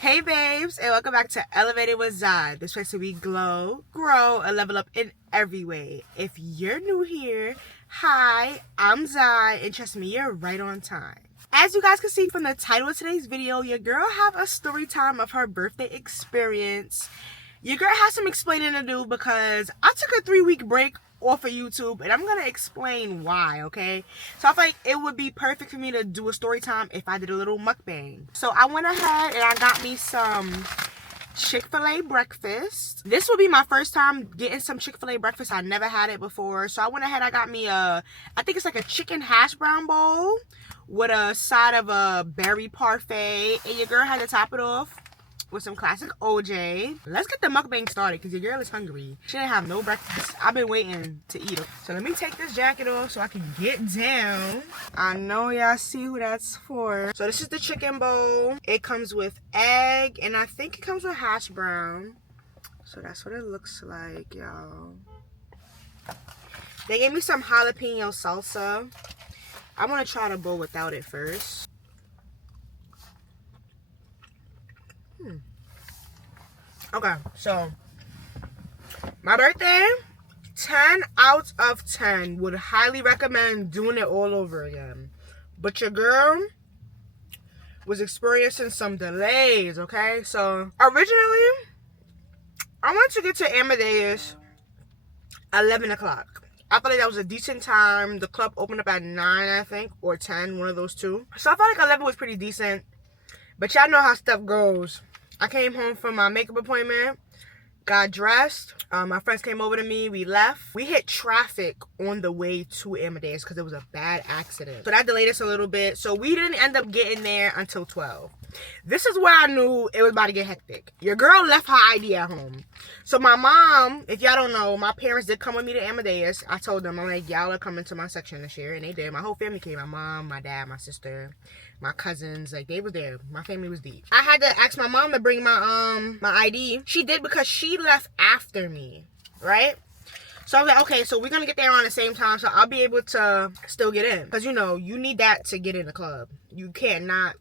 Hey babes, and welcome back to Elevated with Zai. This place where we glow, grow, and level up in every way. If you're new here, hi, I'm Zai, and trust me, you're right on time. As you guys can see from the title of today's video, your girl have a story time of her birthday experience. Your girl has some explaining to do because I took a 3-week break off of YouTube, and I'm gonna explain why, okay? So I feel like it would be perfect for me to do a story time if I did a little mukbang. So I went ahead and I got me some Chick-fil-A breakfast. This will be my first time getting some Chick-fil-A breakfast. I never had it before. So I went ahead, I got me I think it's like a chicken hash brown bowl with a side of a berry parfait, and your girl had to top it off with some classic OJ. Let's get the mukbang started because your girl is hungry. She didn't have no breakfast. I've been waiting to eat it. So let me take this jacket off so I can get down. I know y'all see who that's for. So this is the chicken bowl. It comes with egg and I think it comes with hash brown. So that's what it looks like, y'all. They gave me some jalapeno salsa. I want to try the bowl without it first. Okay, so my birthday, 10 out of 10. Would highly recommend doing it all over again. But your girl was experiencing some delays, okay? So originally, I wanted to get to Amadeus 11 o'clock. I felt like that was a decent time. The club opened up at 9, I think, or 10, one of those two. So I felt like 11 was pretty decent. But y'all know how stuff goes. I came home from my makeup appointment, got dressed. My friends came over to me. We left. We hit traffic on the way to Amadeus because it was a bad accident. So that delayed us a little bit. So we didn't end up getting there until 12. This is where I knew it was about to get hectic. Your girl left her ID at home. So my mom, if y'all don't know, my parents did come with me to Amadeus. I told them, I'm like, y'all are coming to my section this year. And they did. My whole family came. My mom, my dad, my sister, my cousins. Like, they were there. My family was deep. I had to ask my mom to bring my ID. She did because she left after me, right? So I was like, okay, so we're going to get there on the same time, so I'll be able to still get in. Because, you know, you need that to get in the club. You can't not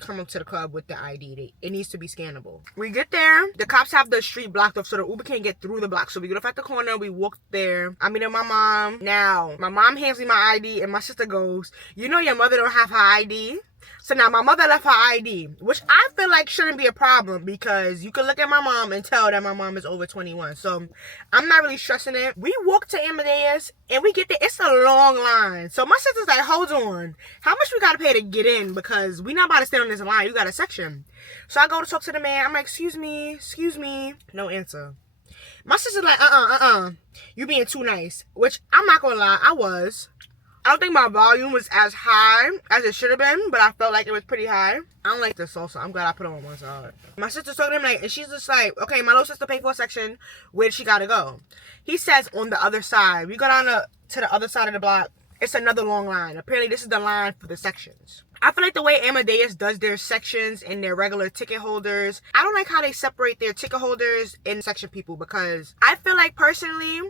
come up to the club with the ID. It needs to be scannable. We get there. The cops have the street blocked off, so the Uber can't get through the block. So we get off at the corner. We walk there. I meet up my mom. Now, my mom hands me my ID, and my sister goes, you know your mother don't have her ID? So now my mother left her ID, which I feel like shouldn't be a problem because you can look at my mom and tell that my mom is over 21. So I'm not really stressing it. We walk to Amadeus and we get there. It's a long line. So my sister's like, hold on. How much we got to pay to get in? Because we not about to stay on this line. You got a section. So I go to talk to the man. I'm like, excuse me. No answer. My sister's like, you being too nice. Which I'm not going to lie, I was. I don't think my volume was as high as it should have been, but I felt like it was pretty high. I don't like the salsa. I'm glad I put it on one side. My sister's talking to him, like, and she's just like, okay, my little sister paid for a section. Where she gotta go? He says on the other side. We go down to the other side of the block. It's another long line. Apparently, this is the line for the sections. I feel like the way Amadeus does their sections and their regular ticket holders, I don't like how they separate their ticket holders and section people because I feel like personally,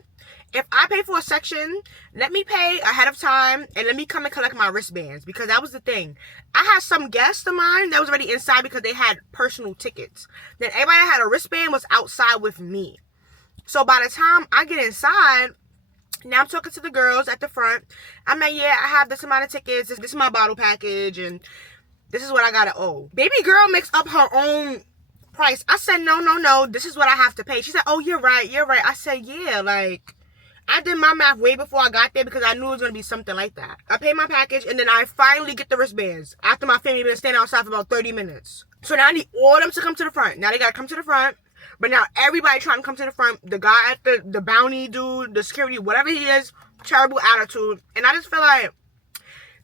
if I pay for a section, let me pay ahead of time and let me come and collect my wristbands because that was the thing. I had some guests of mine that was already inside because they had personal tickets. Then everybody that had a wristband was outside with me. So by the time I get inside, now I'm talking to the girls at the front. I'm like, yeah, I have this amount of tickets. This is my bottle package and this is what I gotta owe. Baby girl mixed up her own price. I said, no, this is what I have to pay. She said, oh, you're right. I said, yeah, like, I did my math way before I got there because I knew it was going to be something like that. I paid my package and then I finally get the wristbands after my family been standing outside for about 30 minutes. So now I need all of them to come to the front. Now they got to come to the front. But now everybody trying to come to the front. The guy at the bounty dude, the security, whatever he is, terrible attitude. And I just feel like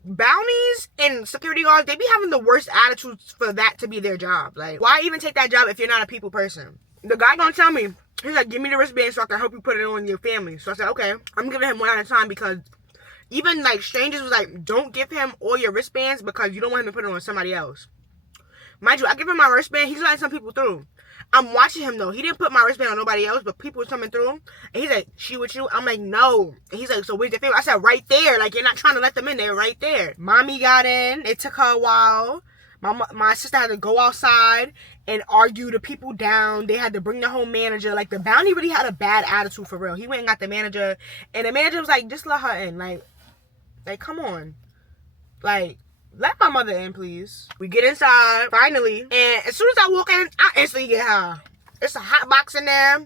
bounties and security guards, they be having the worst attitudes for that to be their job. Like, why even take that job if you're not a people person? The guy gonna tell me, he's like, give me the wristband so I can help you put it on your family. So I said, okay. I'm giving him one at a time because even like strangers was like, don't give him all your wristbands because you don't want him to put it on somebody else. Mind you, I give him my wristband, he's letting some people through. I'm watching him though. He didn't put my wristband on nobody else, but people was coming through. And he's like, she with you? I'm like, no. And he's like, so where's your family? I said, right there. Like, you're not trying to let them in. They're right there. Mommy got in. It took her a while. My sister had to go outside and argue the people down. They had to bring the home manager. Like, the bounty really had a bad attitude for real. He went and got the manager, and the manager was like, just let her in. Like come on. Like, let my mother in, please. We get inside, finally, and as soon as I walk in, I instantly get her. It's a hot box in there.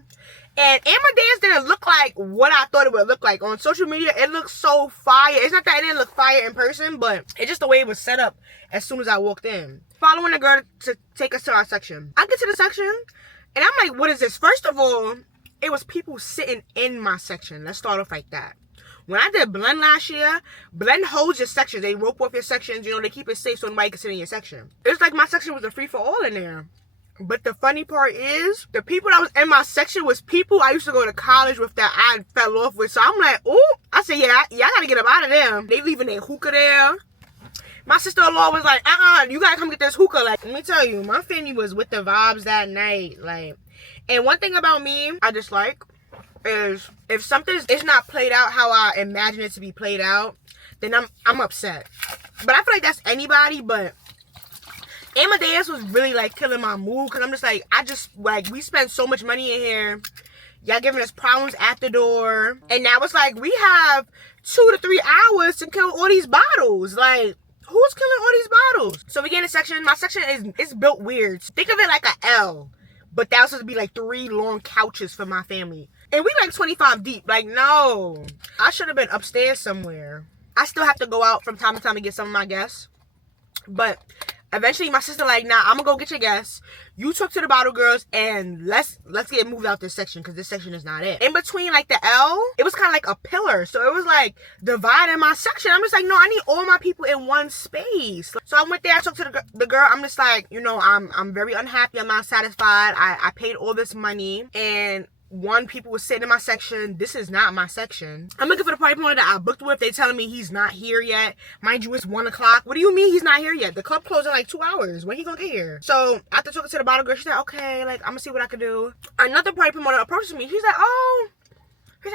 And Amadeus didn't look like what I thought it would look like. On social media, it looks so fire. It's not that it didn't look fire in person, but it's just the way it was set up as soon as I walked in. Following the girl to take us to our section. I get to the section, and I'm like, what is this? First of all, it was people sitting in my section. Let's start off like that. When I did Blend last year, Blend holds your sections. They rope off your sections. You know, they keep it safe so nobody can sit in your section. It's like my section was a free-for-all in there. But the funny part is, the people that was in my section was people I used to go to college with that I fell off with. So I'm like, ooh. I said, yeah, I gotta get up out of them. They leaving their hookah there. My sister-in-law was like, you gotta come get this hookah. Like, let me tell you, my family was with the vibes that night. Like, and one thing about me I dislike is if something is not played out how I imagine it to be played out, then I'm upset. But I feel like that's anybody, but Amadeus was really like killing my mood, because I'm just like, we spent so much money in here. Y'all giving us problems at the door. And now it's like we have 2 to 3 hours to kill all these bottles. Like, who's killing all these bottles? So we get in a section. My section is built weird. Think of it like a L. But that was supposed to be like 3 long couches for my family. And we like 25 deep. Like, no. I should have been upstairs somewhere. I still have to go out from time to time to get some of my guests. But eventually my sister like, nah, I'm gonna go get your guests. You talk to the bottle girls and let's get moved out this section, because this section is not it. In between like the L, it was kind of like a pillar. So it was like dividing my section. I'm just like, no, I need all my people in one space. So I went there, I talked to the girl. I'm just like, you know, I'm very unhappy. I'm not satisfied. I paid all this money, and people was sitting in my section. This is not my section. I'm looking for the party promoter that I booked with. They telling me he's not here yet. Mind you, it's 1 o'clock. What do you mean he's not here yet? The club closed in like 2 hours. When he gonna get here? So after talking to the bottle girl, she said, okay, like, I'm gonna see what I can do. Another party promoter approaches me. He's like,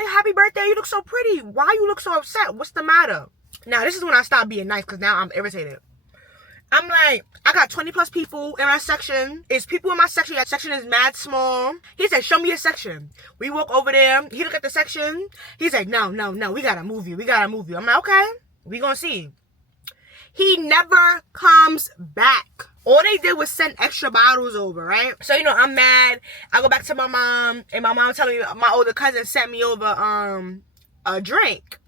happy birthday. You look so pretty. Why you look so upset? What's the matter? Now, this is when I stopped being nice, because now I'm irritated. I'm like, I got 20 plus people in my section. It's people in my section. That section is mad small. He said, show me your section. We walk over there. He look at the section. He's like, no. We gotta move you. I'm like, okay. We gonna see. He never comes back. All they did was send extra bottles over, right? So, you know, I'm mad. I go back to my mom. And my mom telling me my older cousin sent me over a drink.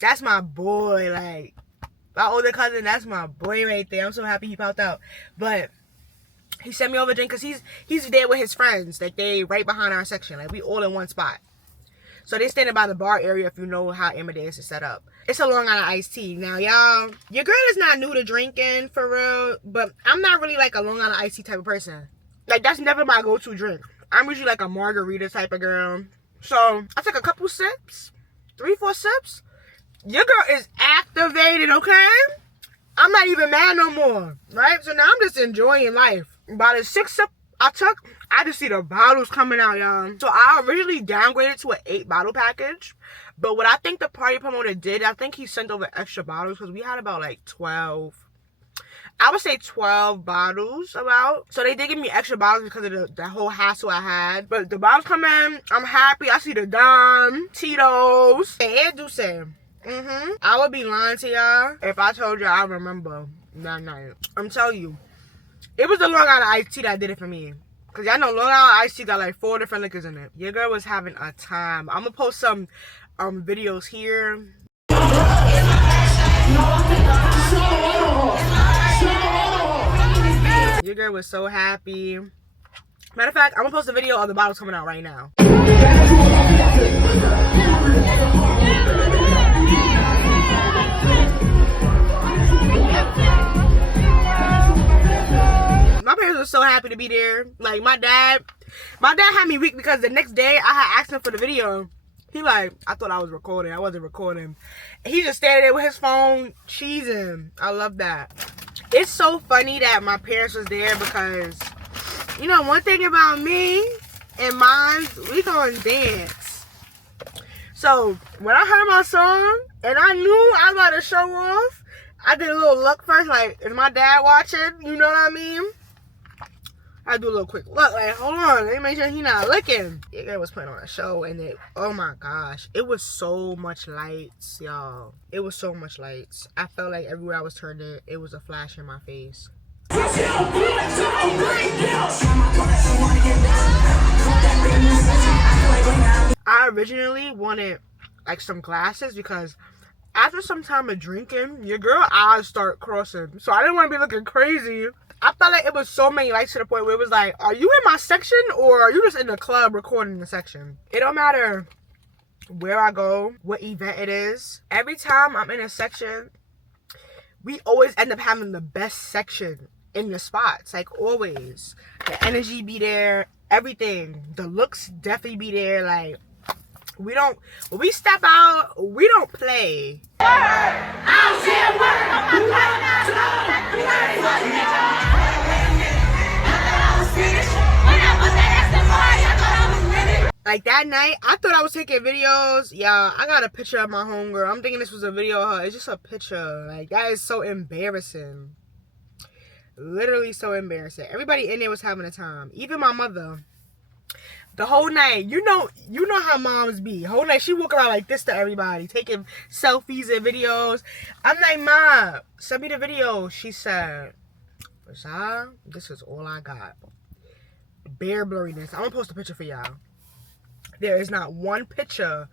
That's my boy, like. My older cousin, that's my boy right there. I'm so happy he popped out. But he sent me over a drink because he's there with his friends. Like, they right behind our section. Like, we all in one spot. So they standing by the bar area, if you know how Amadeus is set up. It's a Long Island iced tea. Now, y'all, your girl is not new to drinking, for real. But I'm not really like a Long Island iced tea type of person. Like, that's never my go-to drink. I'm usually like a margarita type of girl. So I took a couple sips. 3, 4 sips. Your girl is activated, okay? I'm not even mad no more, right? So now I'm just enjoying life. By the 6th sip I took, I just see the bottles coming out, y'all. So I originally downgraded to an 8 bottle package. But what I think the party promoter did, I think he sent over extra bottles, because we had about like 12. I would say 12 bottles about. So they did give me extra bottles because of the whole hassle I had. But the bottles come in. I'm happy. I see the Dom, Tito's, and Douce. I would be lying to y'all if I told y'all I remember that night. I'm telling you, it was the Long Island iced tea that did it for me. Because y'all know Long Island iced tea got like 4 different liquors in it. Your girl was having a time. I'm going to post some videos here. Your girl was so happy. Matter of fact, I'm going to post a video of the bottles coming out right now. My parents were so happy to be there. Like, my dad had me weak because the next day I had asked him for the video. He like, I thought I was recording. I wasn't recording. He just standing there with his phone cheesing. I love that. It's so funny that my parents was there because, you know, one thing about me and mine, we gonna dance. So when I heard my song and I knew I was about to show off, I did a little look first, like, is my dad watching? You know what I mean? I do a little quick look, like, hold on, let me make sure he not looking. Your girl was putting on a show, and it, oh my gosh, it was so much lights, y'all. It was so much lights. I felt like everywhere I was turning, it was a flash in my face. I originally wanted, like, some glasses because after some time of drinking, your girl eyes start crossing. So I didn't want to be looking crazy. I felt like it was so many lights to the point where it was like, are you in my section or are you just in the club recording the section? It don't matter where I go, what event it is. Every time I'm in a section, we always end up having the best section in the spots. Like, always. The energy be there, everything. The looks definitely be there. Like, we don't, when we step out, we don't play. Like, that night, I thought I was taking videos. Yeah, I got a picture of my homegirl. I'm thinking this was a video of her. It's just a picture. Like, that is so embarrassing. Literally so embarrassing. Everybody in there was having a time. Even my mother. The whole night, you know how moms be. Whole night, she walk around like this to everybody, taking selfies and videos. I'm like, Mom, send me the video. She said, Rashad, this is all I got. Bare blurriness. I'm gonna post a picture for y'all. There is not one picture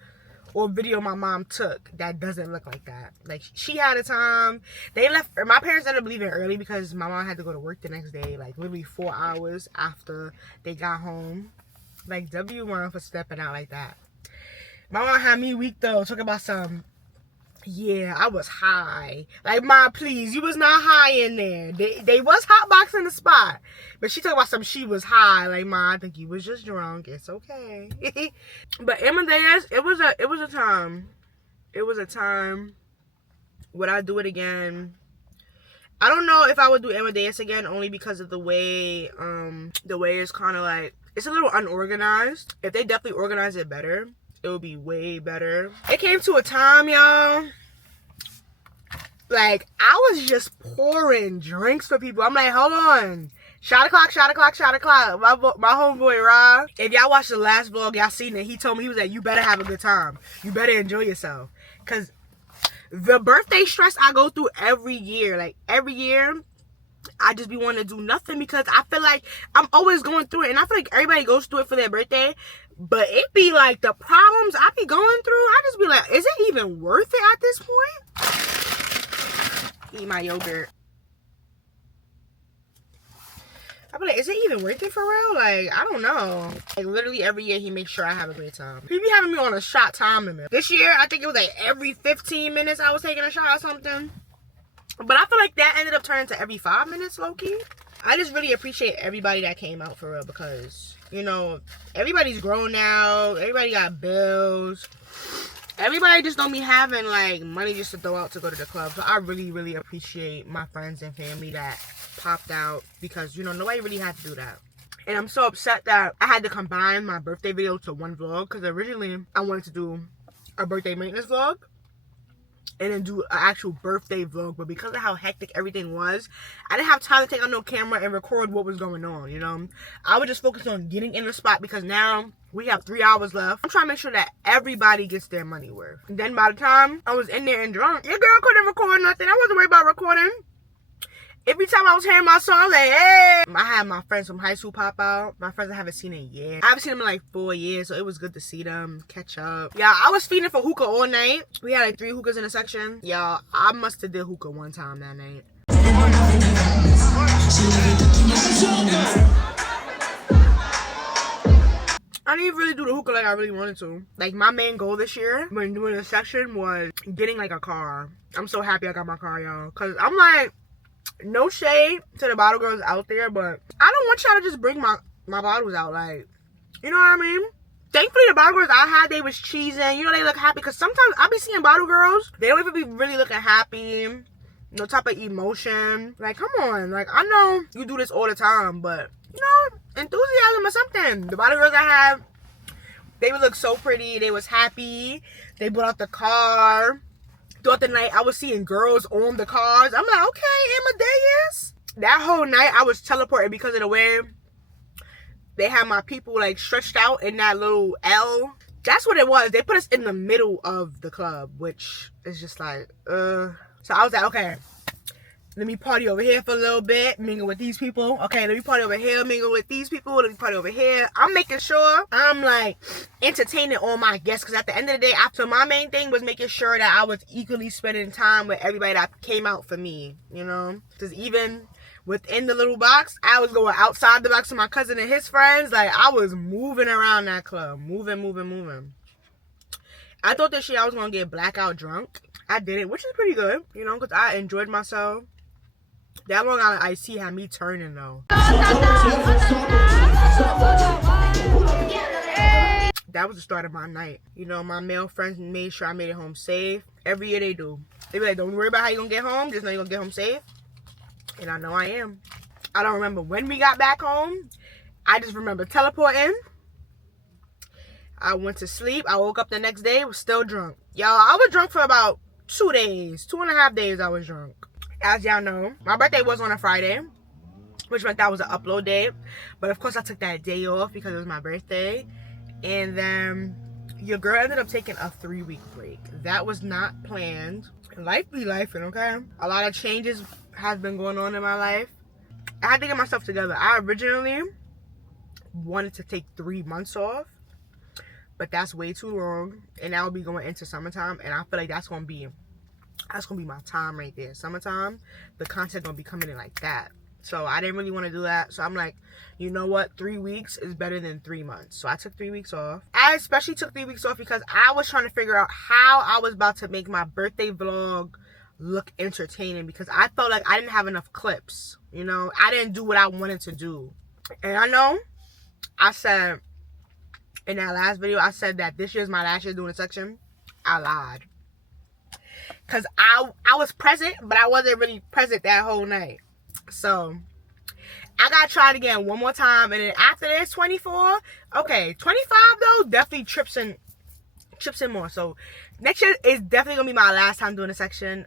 or video my mom took that doesn't look like that. Like, she had a time. They left, my parents ended up leaving early because my mom had to go to work the next day, like literally 4 hours after they got home. Like, W1 for stepping out like that. My mom had me weak though, talking about some, yeah, I was high. Like, Mom, please, you was not high in there. They was hotboxing the spot. But she talking about some, she was high. Like, Mom, I think you was just drunk. It's okay. But Amadeus, it was a time. It was a time. Would I do it again? I don't know if I would do Amadeus again, only because of the way it's kind of like, it's a little unorganized. If they definitely organize it better, it would be way better. It came to a time, y'all, like, I was just pouring drinks for people. I'm like, hold on. Shot o'clock, shot o'clock, shot o'clock. My homeboy, Rob, if y'all watched the last vlog, y'all seen it. He told me, he was like, you better have a good time. You better enjoy yourself. Because the birthday stress I go through every year, like, every year, I just be wanting to do nothing because I feel like I'm always going through it. And I feel like everybody goes through it for their birthday. But it be like the problems I be going through, I just be like, is it even worth it at this point? Eat my yogurt. I be like, is it even worth it for real? Like, I don't know. Like, literally every year he makes sure I have a great time. He be having me on a shot time limit. This year, I think it was like every 15 minutes I was taking a shot or something. But I feel like that ended up turning to every 5 minutes, low-key. I just really appreciate everybody that came out for real because, you know, everybody's grown now. Everybody got bills. Everybody just don't be having, like, money just to throw out to go to the club. So I really, really appreciate my friends and family that popped out because, you know, nobody really had to do that. And I'm so upset that I had to combine my birthday video to one vlog because originally I wanted to do a birthday maintenance vlog and then do an actual birthday vlog, but because of how hectic everything was, I didn't have time to take out no camera and record what was going on, you know? I would just focus on getting in the spot because now we have 3 hours left. I'm trying to make sure that everybody gets their money worth. And then by the time I was in there and drunk, your girl couldn't record nothing. I wasn't worried about recording. Every time I was hearing my song, I was like, hey. I had my friends from high school pop out. My friends I haven't seen in years. I haven't seen them in like 4 years, so it was good to see them, catch up. Yeah, I was feeding for hookah all night. We had like 3 hookahs in a section. Y'all, I must have did hookah one time that night. I didn't even really do the hookah like I really wanted to. Like, my main goal this year when doing the section was getting like a car. I'm so happy I got my car, y'all. Because I'm like, no shade to the bottle girls out there, but I don't want y'all to just bring my bottles out. Like, you know what I mean? Thankfully, the bottle girls I had, they was cheesing. You know, they look happy. Because sometimes I be seeing bottle girls, they don't even be really looking happy. No type of emotion. Like, come on. Like, I know you do this all the time, but, you know, enthusiasm or something. The bottle girls I had, they would look so pretty. They was happy. They brought out the car. throughout the night, I was seeing girls on the cars. I'm like, okay, Amadeus. That whole night, I was teleported because of the way they had my people like stretched out in that little L. That's what it was. They put us in the middle of the club, which is just like, So I was like, okay, let me party over here for a little bit, mingle with these people. Okay, let me party over here, mingle with these people. Let me party over here. I'm making sure I'm like entertaining all my guests, because at the end of the day, after my main thing was making sure that I was equally spending time with everybody that came out for me, you know? Because even within the little box, I was going outside the box with my cousin and his friends. Like, I was moving around that club. Moving. I thought this year I was going to get blackout drunk. I did it, which is pretty good, you know, because I enjoyed myself. That Long Island iced tea had me turning, though. That was the start of my night. You know, my male friends made sure I made it home safe. Every year they do. They be like, don't worry about how you're going to get home. Just know you're going to get home safe. And I know I am. I don't remember when we got back home. I just remember teleporting. I went to sleep. I woke up the next day, was still drunk. Y'all, I was drunk for about 2 days. 2.5 days I was drunk. As y'all know, my birthday was on a Friday, which meant that was an upload day. But of course, I took that day off because it was my birthday. And then your girl ended up taking a 3-week break. That was not planned. Life be lifing, okay? A lot of changes has been going on in my life. I had to get myself together. I originally wanted to take 3 months off, but that's way too long. And that will be going into summertime. And I feel like that's gonna be my time right there. Summertime, the content gonna be coming in like that. So I didn't really want to do that. So I'm like, you know what? 3 weeks is better than 3 months. So I took 3 weeks off. I especially took 3 weeks off because I was trying to figure out how I was about to make my birthday vlog look entertaining, because I felt like I didn't have enough clips. You know, I didn't do what I wanted to do. And I know I said in that last video, I said that this year's my last year doing a section. I lied. Because I was present, but I wasn't really present that whole night. So, I got to try it again one more time. And then after this, 24. Okay, 25 though, definitely trips in more. So, next year is definitely going to be my last time doing a section.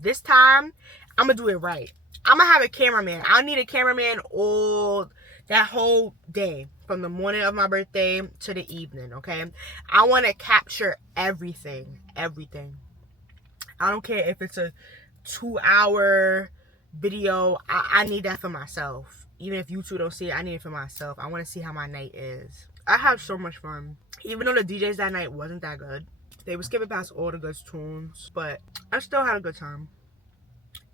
This time, I'm going to do it right. I'm going to have a cameraman. I need a cameraman all that whole day. From the morning of my birthday to the evening, okay? I want to capture everything. I don't care if it's a 2-hour video. I need that for myself. Even if you two don't see it, I need it for myself. I want to see how my night is. I have so much fun. Even though the DJs that night wasn't that good. They were skipping past all the good tunes. But I still had a good time.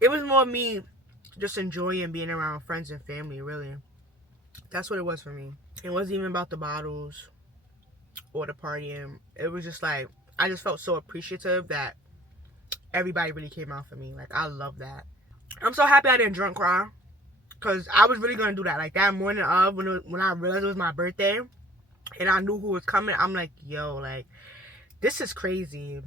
It was more me just enjoying being around friends and family, really. That's what it was for me. It wasn't even about the bottles or the partying. It was just like, I just felt so appreciative that everybody really came out for me. Like, I love that. I'm so happy I didn't drunk cry, because I was really going to do that. Like, that morning of, when I realized it was my birthday and I knew who was coming, I'm like, yo, like, this is crazy.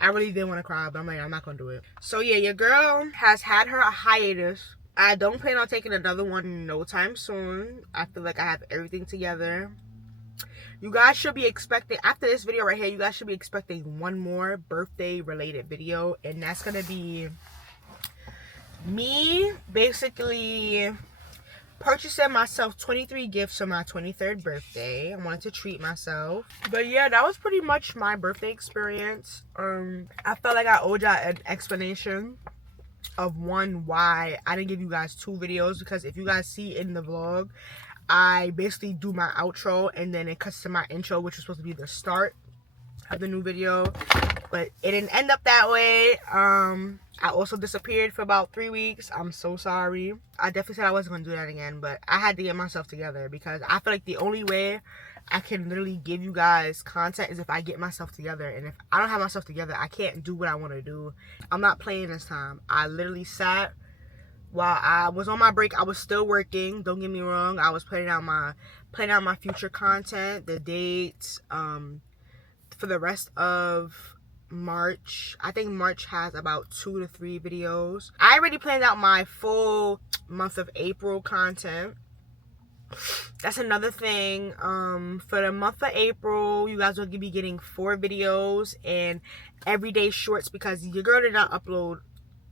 I really didn't want to cry, but I'm like, I'm not going to do it. So, yeah, your girl has had her hiatus. I don't plan on taking another one no time soon. I feel like I have everything together. You guys should be expecting, after this video right here, you guys should be expecting one more birthday related video. And that's going to be me basically purchasing myself 23 gifts for my 23rd birthday. I wanted to treat myself. But yeah, that was pretty much my birthday experience. I felt like I owed y'all an explanation of why I didn't give you guys 2 videos, because if you guys see in the vlog, I basically do my outro and then it cuts to my intro, which was supposed to be the start of the new video, but it didn't end up that way. I also disappeared for about 3 weeks. I'm so sorry. I definitely said I wasn't going to do that again, but I had to get myself together, because I feel like the only way I can literally give you guys content is if I get myself together. And if I don't have myself together, I can't do what I want to do. I'm not playing this time. I literally sat while I was on my break. I was still working. Don't get me wrong. I was planning out my future content, the dates, for the rest of March. I think March has about 2 to 3 videos. I already planned out my full month of April content. That's another thing. For the month of April, you guys will be getting 4 videos and everyday shorts because your girl did not upload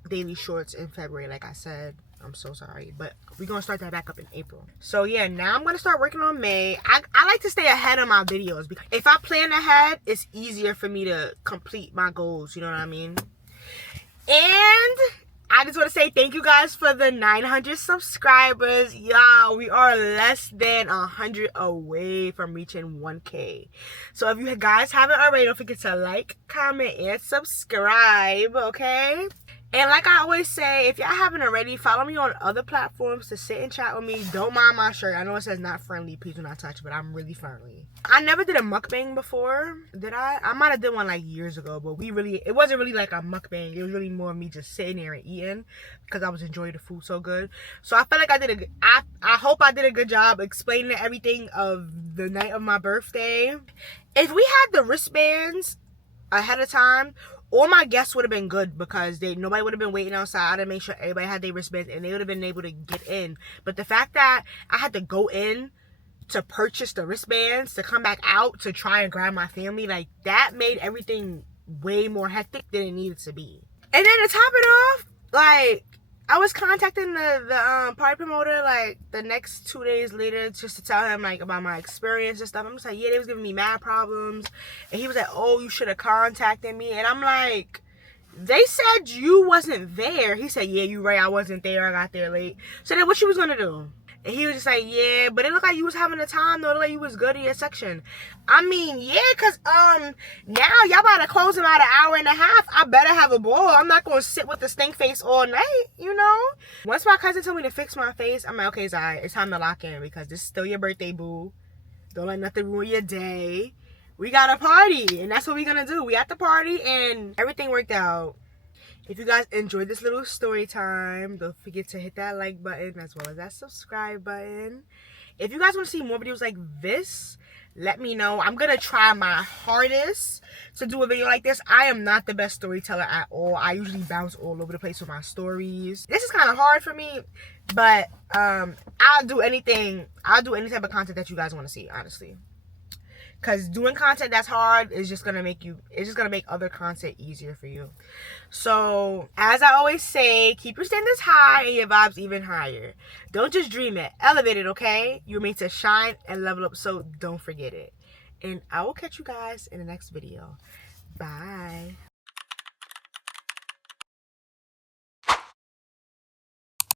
daily shorts in February, like I said. I'm so sorry, but we're gonna start that back up in April. So yeah, now I'm gonna start working on May. I like to stay ahead of my videos because if I plan ahead, it's easier for me to complete my goals, you know what I mean? And I just want to say thank you guys for the 900 subscribers. Y'all, we are less than 100 away from reaching 1K. So if you guys haven't already, don't forget to like, comment, and subscribe, okay? And like I always say, if y'all haven't already, follow me on other platforms to sit and chat with me. Don't mind my shirt. I know it says not friendly, please do not touch, but I'm really friendly. I never did a mukbang before, did I? I might have did one like years ago, but it wasn't really like a mukbang. It was really more of me just sitting there and eating because I was enjoying the food so good. So I felt like I hope I did a good job explaining everything of the night of my birthday. If we had the wristbands ahead of time, all my guests would have been good because nobody would have been waiting outside to make sure everybody had their wristbands and they would have been able to get in. But the fact that I had to go in to purchase the wristbands, to come back out to try and grab my family, like that made everything way more hectic than it needed to be. And then to top it off, like I was contacting the party promoter like the next 2 days later just to tell him like about my experience and stuff. I'm just like, yeah, they was giving me mad problems. And he was like, oh, you should have contacted me. And I'm like, they said you wasn't there. He said, yeah, you right, I wasn't there. I got there late. So then what you was gonna do? And he was just like, yeah, but it looked like you was having a time though. It looked like you was good in your section. I mean, yeah, because now y'all about to close in about an hour and a half. I better have a ball. I'm not going to sit with the stink face all night, you know? Once my cousin told me to fix my face, I'm like, okay, it's all right. It's time to lock in because this is still your birthday, boo. Don't let nothing ruin your day. We got a party, and that's what we're going to do. We at the party, and everything worked out. If you guys enjoyed this little story time, don't forget to hit that like button as well as that subscribe button. If you guys want to see more videos like this, let me know. I'm going to try my hardest to do a video like this. I am not the best storyteller at all. I usually bounce all over the place with my stories. This is kind of hard for me, but I'll do anything. I'll do any type of content that you guys want to see, honestly. Because doing content that's hard is just going to make other content easier for you. So, as I always say, keep your standards high and your vibes even higher. Don't just dream it. Elevate it, okay? You're made to shine and level up, so don't forget it. And I will catch you guys in the next video. Bye.